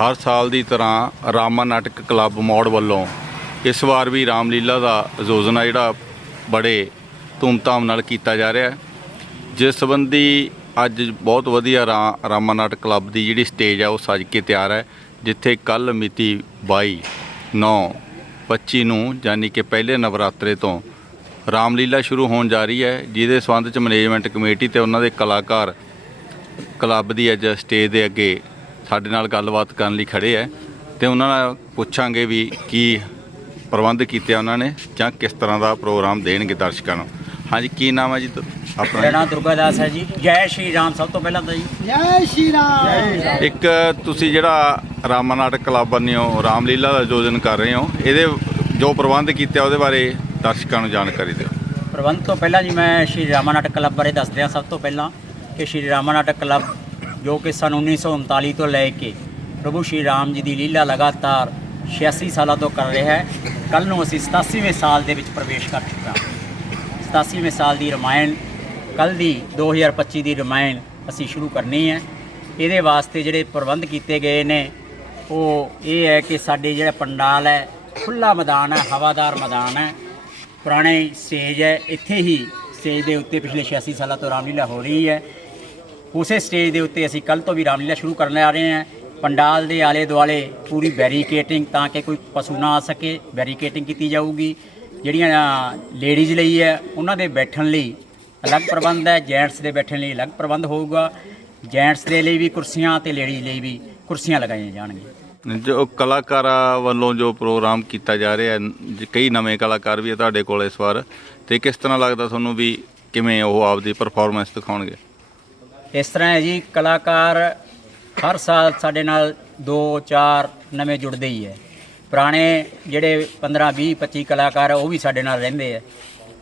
ਹਰ ਸਾਲ ਦੀ ਤਰ੍ਹਾਂ ਰਾਮਾ ਨਾਟਕ ਕਲੱਬ ਮੌੜ ਵੱਲੋਂ ਇਸ ਵਾਰ ਵੀ ਰਾਮਲੀਲਾ ਦਾ ਆਯੋਜਨ ਆ ਜਿਹੜਾ ਬੜੇ ਧੂਮਧਾਮ ਨਾਲ ਕੀਤਾ ਜਾ ਰਿਹਾ ਹੈ। ਜਿਸ ਸੰਬੰਧੀ ਅੱਜ ਬਹੁਤ ਵਧੀਆ ਰਾ- ਰਾਮਾ ਨਾਟਕ ਕਲੱਬ ਦੀ ਜਿਹੜੀ ਸਟੇਜ ਆ ਉਹ ਸਜ ਕੇ ਤਿਆਰ ਹੈ, ਜਿੱਥੇ ਕੱਲ ਮਿਤੀ 22 9 25 ਨੂੰ ਯਾਨੀ ਕਿ ਪਹਿਲੇ ਨਵਰਾਤਰੇ ਤੋਂ ਰਾਮਲੀਲਾ ਸ਼ੁਰੂ ਹੋਣ ਜਾ ਰਹੀ ਹੈ, ਜਿਹਦੇ ਸੰਬੰਧ ਚ ਮੈਨੇਜਮੈਂਟ ਕਮੇਟੀ ਤੇ ਉਹਨਾਂ ਦੇ ਕਲਾਕਾਰ ਕਲੱਬ ਦੀ ਅੱਜ ਸਟੇਜ ਦੇ ਅੱਗੇ ਸਾਡੇ ਨਾਲ ਗੱਲਬਾਤ ਕਰਨ ਲਈ ਖੜੇ ਹੈ ਤੇ ਉਹਨਾਂ ਨਾਲ ਪੁੱਛਾਂਗੇ ਵੀ ਕੀ ਪ੍ਰਬੰਧ ਕੀਤੇ ਆ ਉਹਨਾਂ ਨੇ ਜਾਂ ਕਿਸ ਤਰ੍ਹਾਂ ਦਾ ਪ੍ਰੋਗਰਾਮ ਦੇਣਗੇ ਦਰਸ਼ਕਾਂ ਨੂੰ। ਹਾਂਜੀ ਕੀ ਨਾਮ ਹੈ ਜੀ ਤ- ਮੇਰਾ ਆਪਣਾ ਨਾਮ ਦੁਰਗਾ ਦਾਸ ਹੈ ਜੀ। ਜੈ ਸ਼੍ਰੀ ਰਾਮ ਸਭ ਤੋਂ ਪਹਿਲਾਂ ਤਾਂ ਜੀ। ਜੈ ਸ਼੍ਰੀ ਰਾਮ। ਇੱਕ ਤੁਸੀਂ ਜਿਹੜਾ ਰਾਮਾ ਨਾਟਕ ਕਲੱਬ ਬੰਨਿਓ ਰਾਮਲੀਲਾ ਦਾ ਆਯੋਜਨ ਕਰ ਰਹੇ ਹੋ ਇਹਦੇ ਜੋ ਪ੍ਰਬੰਧ ਕੀਤੇ ਆ ਉਹਦੇ ਬਾਰੇ ਦਰਸ਼ਕਾਂ ਨੂੰ ਜਾਣਕਾਰੀ ਦਿਓ। ਪ੍ਰਬੰਧ ਤੋਂ ਪਹਿਲਾਂ ਜੀ ਮੈਂ ਸ਼੍ਰੀ ਰਾਮਾ ਨਾਟਕ ਕਲੱਬ ਬਾਰੇ ਦੱਸ ਦਿਆਂ ਸਭ ਤੋਂ ਪਹਿਲਾਂ ਕਿ ਸ਼੍ਰੀ ਰਾਮਾ ਨਾਟਕ ਕਲੱਬ ਜੋ ਕਿ ਸਨ 1939 ਤੋਂ ਲੈ ਕੇ ਪ੍ਰਭੂ ਸ਼੍ਰੀ ਰਾਮ ਜੀ ਦੀ ਲੀਲਾ ਲਗਾਤਾਰ 86 ਸਾਲਾਂ ਤੋਂ ਕਰ ਰਿਹਾ ਹੈ। ਕੱਲ ਨੂੰ ਅਸੀਂ 87ਵੇਂ ਸਾਲ ਦੇ ਵਿੱਚ ਪ੍ਰਵੇਸ਼ ਕਰ ਚੁੱਕਾ ਹਾਂ। 87ਵੇਂ ਸਾਲ ਦੀ ਰਮਾਇਣ ਕੱਲ ਦੀ 2025 ਦੀ ਰਮਾਇਣ ਅਸੀਂ ਸ਼ੁਰੂ ਕਰਨੀ ਹੈ। ਇਹਦੇ ਵਾਸਤੇ ਜਿਹੜੇ ਪ੍ਰਬੰਧ ਕੀਤੇ ਗਏ ਨੇ, ਉਹ ਇਹ ਹੈ ਕਿ ਸਾਡੇ ਜਿਹੜਾ ਪੰਡਾਲ ਹੈ ਖੁੱਲਾ ਮੈਦਾਨ ਹੈ, ਹਵਾਦਾਰ ਮੈਦਾਨ ਹੈ, ਪੁਰਾਣੇ ਸਟੇਜ ਹੈ। ਇੱਥੇ ਹੀ ਸਟੇਜ ਦੇ ਉੱਤੇ ਪਿਛਲੇ 86 ਸਾਲਾਂ ਤੋਂ ਰਾਮਲੀਲਾ ਹੋ ਰਹੀ ਹੈ। ਉਸੇ ਸਟੇਜ ਦੇ ਉੱਤੇ ਅਸੀਂ ਕੱਲ ਤੋਂ ਵੀ ਰਾਮਲੀਲਾ ਸ਼ੁਰੂ ਕਰਨ ਆ ਰਹੇ ਹਾਂ। ਪੰਡਾਲ ਦੇ ਆਲੇ ਦੁਆਲੇ ਪੂਰੀ ਬੈਰੀਕੇਟਿੰਗ ਤਾਂ ਕਿ ਕੋਈ ਪਸ਼ੂ ਨਾ ਆ ਸਕੇ। ਬੈਰੀਕੇਟਿੰਗ ਕੀਤੀ ਜਾਊਗੀ। ਜਿਹੜੀਆਂ ਲੇਡੀਜ਼ ਲਈ ਹੈ, ਉਹਨਾਂ ਦੇ ਬੈਠਣ ਲਈ ਅਲੱਗ ਪ੍ਰਬੰਧ ਹੈ। ਜੈਂਟਸ ਦੇ ਬੈਠਣ ਲਈ ਅਲੱਗ ਪ੍ਰਬੰਧ ਹੋਊਗਾ। ਜੈਂਟਸ ਦੇ ਲਈ ਵੀ ਕੁਰਸੀਆਂ ਤੇ ਲੇਡੀਜ਼ ਲਈ ਵੀ ਕੁਰਸੀਆਂ ਲਗਾਈਆਂ ਜਾਣਗੀਆਂ। ਜੋ ਕਲਾਕਾਰਾਂ ਵੱਲੋਂ ਜੋ ਪ੍ਰੋਗਰਾਮ ਕੀਤਾ ਜਾ ਰਿਹਾ ਹੈ ਕਈ ਨਵੇਂ ਕਲਾਕਾਰ ਵੀ ਆ ਤੁਹਾਡੇ ਕੋਲ ਇਸ ਵਾਰ। ਤੇ ਕਿਸ ਤਰ੍ਹਾਂ ਲੱਗਦਾ ਤੁਹਾਨੂੰ ਵੀ ਕਿਵੇਂ ਉਹ ਆਪਦੀ ਪਰਫਾਰਮੈਂਸ ਦਿਖਾਉਣਗੇ? ਇਸ ਤਰ੍ਹਾਂ ਹੈ ਜੀ, ਕਲਾਕਾਰ ਹਰ ਸਾਲ ਸਾਡੇ ਨਾਲ 2 4 ਨਵੇਂ ਜੁੜਦੇ ਹੀ ਹੈ। ਪੁਰਾਣੇ ਜਿਹੜੇ 15 20 25 ਕਲਾਕਾਰ ਉਹ ਵੀ ਸਾਡੇ ਨਾਲ ਰਹਿੰਦੇ ਆ।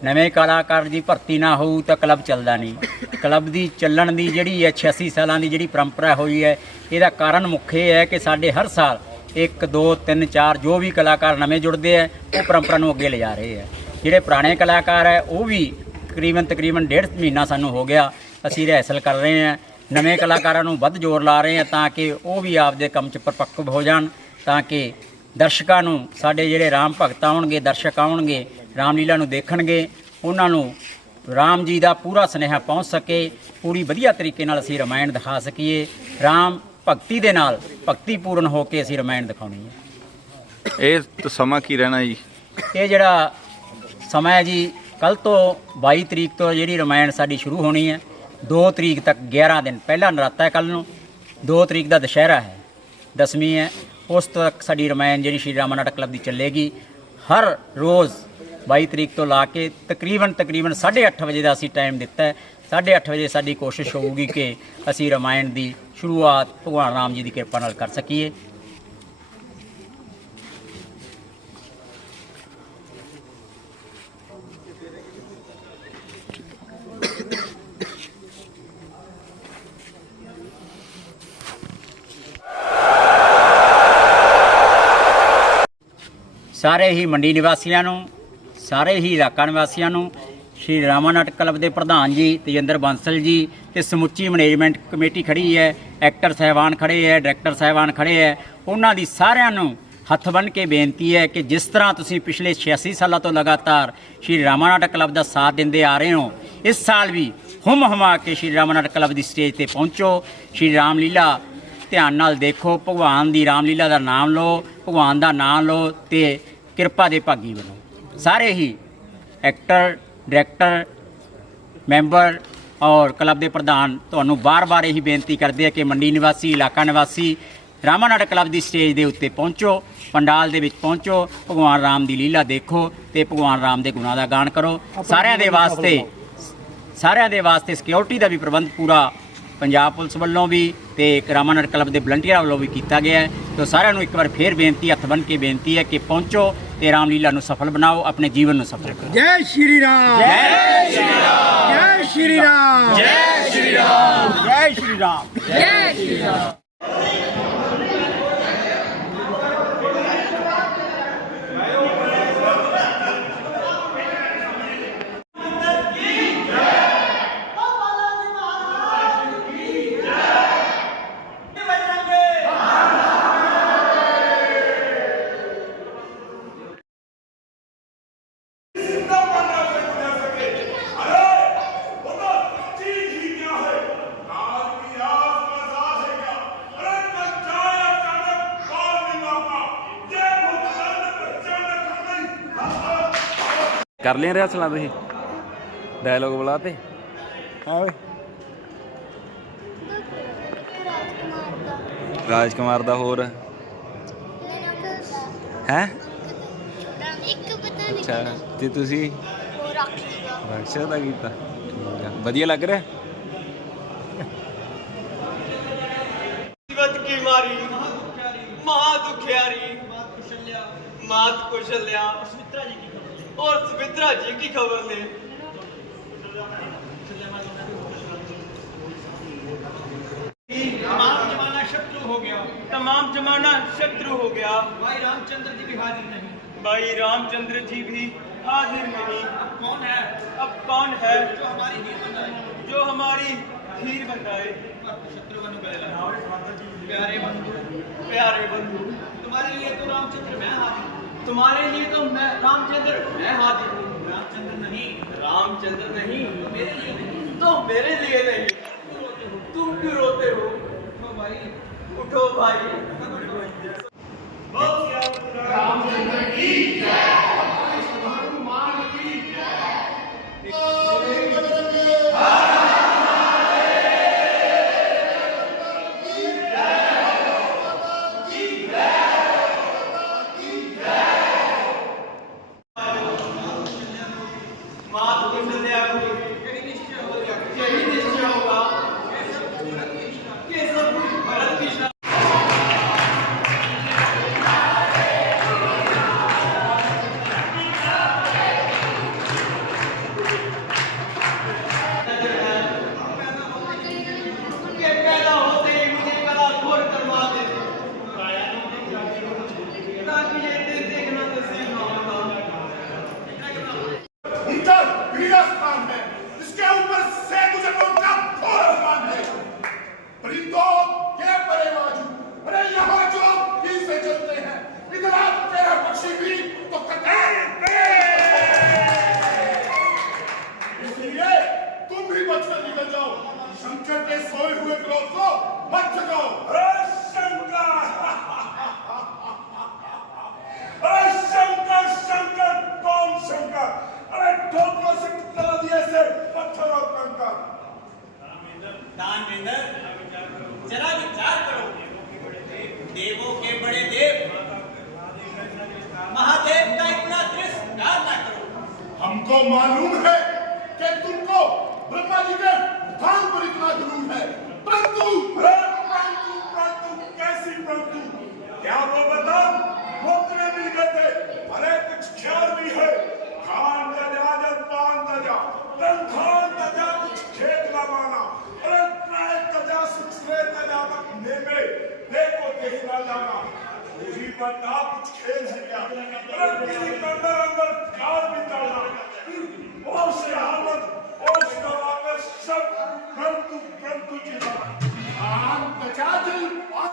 ਨਵੇਂ ਕਲਾਕਾਰ ਦੀ ਭਰਤੀ ਨਾ ਹੋਊ ਤਾਂ ਕਲੱਬ ਚੱਲਦਾ ਨਹੀਂ। ਕਲੱਬ ਦੀ ਚੱਲਣ ਦੀ ਜਿਹੜੀ ਹੈ 86 ਸਾਲਾਂ ਦੀ ਜਿਹੜੀ ਪਰੰਪਰਾ ਹੋਈ ਹੈ, ਇਹਦਾ ਕਾਰਨ ਮੁੱਖ ਇਹ ਹੈ ਕਿ ਸਾਡੇ ਹਰ ਸਾਲ 1 2 3 4 ਜੋ ਵੀ ਕਲਾਕਾਰ ਨਵੇਂ ਜੁੜਦੇ ਆ, ਉਹ ਪਰੰਪਰਾ ਨੂੰ ਅੱਗੇ ਲਿਜਾ ਰਹੇ ਆ। ਜਿਹੜੇ ਪੁਰਾਣੇ ਕਲਾਕਾਰ ਹੈ ਉਹ ਵੀ ਤਕਰੀਬਨ ਤਕਰੀਬਨ ਡੇਢ ਮਹੀਨਾ ਸਾਨੂੰ ਹੋ ਗਿਆ। ਅਸੀਂ ਰਿਹਰਸਲ ਕਰ ਰਹੇ ਹਾਂ। ਨਵੇਂ ਕਲਾਕਾਰਾਂ ਨੂੰ ਵੱਧ ਜ਼ੋਰ ਲਾ ਰਹੇ ਹਾਂ ਤਾਂ ਕਿ ਉਹ ਵੀ ਆਪਦੇ ਕੰਮ 'ਚ ਪਰਪੱਕ ਹੋ ਜਾਣ ਤਾਂ ਕਿ ਦਰਸ਼ਕਾਂ ਨੂੰ ਸਾਡੇ ਜਿਹੜੇ ਰਾਮ ਭਗਤ ਆਉਣਗੇ ਦਰਸ਼ਕ ਆਉਣਗੇ ਰਾਮਲੀਲਾ ਨੂੰ ਦੇਖਣਗੇ ਉਹਨਾਂ ਨੂੰ ਰਾਮ ਜੀ ਦਾ ਪੂਰਾ ਸੁਨੇਹਾ ਪਹੁੰਚ ਸਕੇ ਪੂਰੀ ਵਧੀਆ ਤਰੀਕੇ ਨਾਲ ਅਸੀਂ ਰਮਾਇਣ ਦਿਖਾ ਸਕੀਏ। ਰਾਮ ਭਗਤੀ ਦੇ ਨਾਲ ਭਗਤੀ ਪੂਰਨ ਹੋ ਕੇ ਅਸੀਂ ਰਮਾਇਣ ਦਿਖਾਉਣੀ ਹੈ। ਇਹ ਤ- ਸਮਾਂ ਕੀ ਰਹਿਣਾ ਜੀ? ਇਹ ਜਿਹੜਾ ਸਮਾਂ ਹੈ ਜੀ ਕੱਲ ਤੋਂ 22 ਤਰੀਕ ਤੋਂ ਜਿਹੜੀ ਰਮਾਇਣ ਸਾਡੀ ਸ਼ੁਰੂ ਹੋਣੀ ਹੈ। 2 ਤਰੀਕ ਤੱਕ 11 ਦਿਨ ਪਹਿਲਾ ਨਰਾਤਾ ਹੈ ਕੱਲ ਨੂੰ 2 ਤਰੀਕ ਦਾ ਦੁਸ਼ਹਿਰਾ ਹੈ। ਦਸਵੀਂ ਹੈ, ਉਸ ਤੱਕ ਸਾਡੀ ਰਮਾਇਣ ਜਿਹੜੀ ਸ਼੍ਰੀ ਰਾਮਾ ਨਾਟਕ ਕਲੱਬ ਦੀ ਚੱਲੇਗੀ। ਹਰ ਰੋਜ਼ 22 ਤਰੀਕ ਤੋਂ ਲਾ ਕੇ ਤਕਰੀਬਨ ਤਕਰੀਬਨ 8:30 ਵਜੇ ਦਾ ਅਸੀਂ ਟਾਈਮ ਦਿੱਤਾ ਹੈ। 8:30 ਵਜੇ ਸਾਡੀ ਕੋਸ਼ਿਸ਼ ਹੋਊਗੀ ਕਿ ਅਸੀਂ ਰਮਾਇਣ ਦੀ ਸ਼ੁਰੂਆਤ ਭਗਵਾਨ ਰਾਮ ਜੀ ਦੀ ਕਿਰਪਾ ਨਾਲ ਕਰ ਸਕੀਏ। ਸਾਰੇ ਹੀ ਮੰਡੀ ਨਿਵਾਸੀਆਂ ਨੂੰ, ਸਾਰੇ ਹੀ ਇਲਾਕਾ ਨਿਵਾਸੀਆਂ ਨੂੰ, ਸ਼੍ਰੀ ਰਾਮਾ ਨਾਟਕ ਕਲੱਬ ਦੇ ਪ੍ਰਧਾਨ ਜੀ, ਤੇਜਿੰਦਰ ਬਾਂਸਲ ਜੀ ਤੇ ਸਮੁੱਚੀ ਮੈਨੇਜਮੈਂਟ ਕਮੇਟੀ ਖੜੀ ਹੈ, ਐਕਟਰ ਸਹਿਬਾਨ ਖੜੇ ਹੈ, ਡਾਇਰੈਕਟਰ ਸਹਿਬਾਨ ਖੜੇ ਹੈ, ਉਹਨਾਂ ਦੀ ਸਾਰਿਆਂ ਨੂੰ ਹੱਥ ਬੰਨ੍ਹ ਕੇ ਬੇਨਤੀ ਹੈ ਕਿ ਜਿਸ ਤਰ੍ਹਾਂ ਤੁਸੀਂ ਪਿਛਲੇ 86 ਸਾਲਾਂ ਤੋਂ ਲਗਾਤਾਰ ਸ਼੍ਰੀ ਰਾਮਾ ਨਾਟਕ ਕਲੱਬ ਦਾ ਸਾਥ ਦਿੰਦੇ ਆ ਰਹੇ ਹੋ, ਇਸ ਸਾਲ ਵੀ ਹੁਮ ਹਮਾ ਕੇ ਸ਼੍ਰੀ ਰਾਮਾ ਨਾਟਕ ਕਲੱਬ ਦੀ ਸਟੇਜ ਤੇ ਪਹੁੰਚੋ, ਸ਼੍ਰੀ ਰਾਮ ਲੀਲਾ ਧਿਆਨ ਨਾਲ ਦੇਖੋ, ਭਗਵਾਨ ਦੀ ਰਾਮਲੀਲਾ ਦਾ ਨਾਮ ਲਓ, ਭਗਵਾਨ ਦਾ ਨਾਮ ਲਓ ਤੇ ਕਿਰਪਾ ਦੇ ਭਾਗੀ ਬਣੋ ਸਾਰੇ ਹੀ ਐਕਟਰ ਡਾਇਰੈਕਟਰ ਮੈਂਬਰ ਔਰ ਕਲੱਬ ਦੇ ਪ੍ਰਧਾਨ ਤੁਹਾਨੂੰ ਬਾਰ-ਬਾਰ ਇਹੀ ਬੇਨਤੀ ਕਰਦੇ ਆ ਕਿ ਮੰਡੀ ਨਿਵਾਸੀ ਇਲਾਕਾ ਨਿਵਾਸੀ ਰਾਮਾ ਨਾਟਕ ਕਲੱਬ ਦੀ ਸਟੇਜ ਦੇ ਉੱਤੇ ਪਹੁੰਚੋ ਪੰਡਾਲ ਦੇ ਵਿੱਚ ਪਹੁੰਚੋ ਭਗਵਾਨ ਰਾਮ ਦੀ ਲੀਲਾ ਦੇਖੋ ਤੇ ਭਗਵਾਨ ਰਾਮ ਦੇ ਗੁਣਾਂ ਦਾ ਗਾਣ ਕਰੋ। ਸਾਰਿਆਂ ਦੇ ਵਾਸਤੇ ਸਾਰਿਆਂ ਦੇ ਵਾਸਤੇ ਸਿਕਿਉਰਿਟੀ ਦਾ ਵੀ ਪ੍ਰਬੰਧ ਪੂਰਾ ਪੰਜਾਬ ਪੁਲਿਸ ਵੱਲੋਂ ਵੀ ਤੇ ਰਾਮਾਨਗਰ ਕਲੱਬ ਦੇ ਵਲੰਟੀਅਰਾਂ ਵੱਲੋਂ ਵੀ ਕੀਤਾ ਗਿਆ ਹੈ। ਤੇ ਸਾਰਿਆਂ ਨੂੰ ਇੱਕ ਵਾਰ ਫੇਰ ਬੇਨਤੀ ਹੱਥ ਬੰਨ੍ਹ ਕੇ ਬੇਨਤੀ ਹੈ ਕਿ ਪਹੁੰਚੋ ਤੇ ਰਾਮਲੀਲਾ ਨੂੰ ਸਫਲ ਬਣਾਓ ਆਪਣੇ ਜੀਵਨ ਨੂੰ ਸਫਲ ਕਰੋ। ਜੈ ਸ਼੍ਰੀ ਰਾਮ। ਜੈ ਸ਼੍ਰੀ ਰਾਮ। ਜੈ ਸ਼੍ਰੀ ਰਾਮ। ਜੈ ਸ਼੍ਰੀ ਰਾਮ। ਜੈ ਸ਼੍ਰੀ ਰਾਮ। ਕਰ ਲਿਆ ਰਿਹਰਸਲਾਂ ਤੁਸੀਂ? ਡਾਇਲੋਗ ਬੁਲਾਤੇ ਹਾਂ ਓਏ ਰਾਜਕੁਮਾਰ ਦਾ ਰਾਜਕੁਮਾਰ ਦਾ ਹੋਰ। ਹੈ? ਇੱਕ ਪਤਾ ਨਹੀਂ ਅੱਛਾ ਤੇ ਤੁਸੀਂ? ਰਕਸ਼ਾ ਦਾ ਕੀਤਾ। ਠੀਕ ਆ। ਵਧੀਆ ਲੱਗ ਰਿਹਾ? ਜੀਵਤ ਕੀ ਮਾਰੀ? ਮਹਾ ਦੁਖਿਆਰੀ। ਮਾਤ ਕੁਸ਼ਲਿਆ। और सुमित्रा जी की खबर ले तमाम जमाना शत्रु हो गया। तमाम जमाना शत्रु हो गया। भाई रामचंद्र जी भी हाजिर नहीं। भाई रामचंद्र जी भी हाजिर नहीं। अब कौन है? अब कौन है? जो हमारी नीत बनाए जो हमारी खीर बनाए शत्रु बनु प्यारे बंधु। प्यारे बंधु। तुम्हारे लिए तो रामचंद्र मैं। तुम्हारे लिए तो मैं रामचंद्र, मैं हाजिर हूँ। रामचंद्र नहीं रामचंद्र नहीं, मेरे लिए नहीं तो मेरे लिए नहीं। तुम क्यों रोते हो? उठो भाई उठो भाई मात है इसके ऊपर से मुझे का घोर अभिमान है परिंदों के बड़े बाजू अरे यहाँ जो भी से चलते हैं इधर आप तेरा पक्षी भी तो कतार इसलिए तुम भी बचकर निकल जाओ शंकर के सोए हुए क्रोध को मत जगाओ दानवेंद्र जरा विचार करो। देवों के बड़े देव, महादेव का इतना तिरस्कार ना करो। हमको मालूम है कि तुमको ब्रह्मा जी के स्थान पर इतना ज़रूर है। परंतु ना जाना वही बता कुछ खेल है क्या अरे किसी अंदर अंदर ख्याल भी डालना और शहादत और शराबत सब परंतु परंतु जीना खान तजा दिल